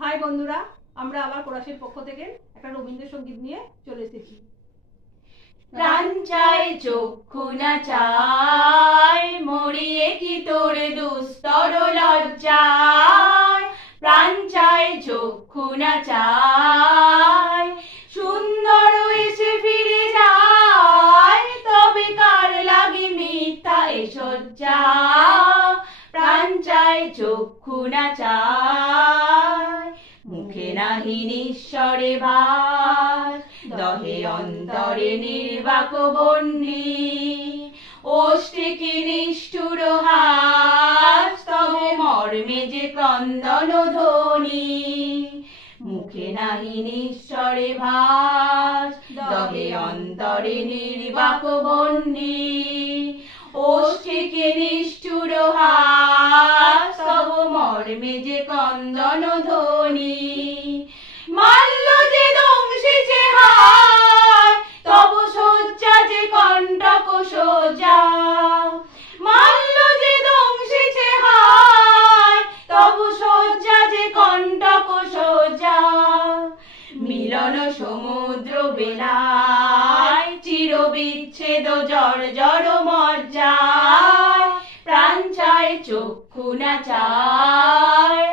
High বন্ধুরা, আমরা আবার কোরাসের পক্ষ থেকে একটা রবীন্দ্রসঙ্গীত নিয়ে চলে এসেছি। প্রাণ চায় চক্ষু না চায়, মরিয়ে কি তোর দুস্তর লজ্জায়। প্রাণ চায় চক্ষু না চায়, সুন্দর এসে ফিরে যায়, তবে কার লাগে মিথ্যা এ সজ্জা। প্রাণ চায় চক্ষু না চায়, মুখে নাহি নিঃস্বরে ভাস, দহে অন্তরে নির্বাক বন্যি। ওষ্ঠে কি নিষ্ঠুর হাস, তবে মর্মে যে ক্রন্দন ধ্বনি। মুখে নাহি নিঃস্বরে ভাস, দহে অন্তরে নির্বাক বন্যি। ওষ্ঠে কি নিষ্ঠুর হাস, তব মর্মে যে ক্রন্দন ধ্বনি। মাল্য যে দংশিছে হায়, তব শয্যা যে কণ্টক সোজা। মাল্য যে দংশিছে হায়, তব শয্যা যে কণ্টক সোজা। মিলন সমুদ্র বেলায়, চির বিচ্ছেদ জর্জর মজ্জায়। প্রাণ চায় চক্ষু না চায়,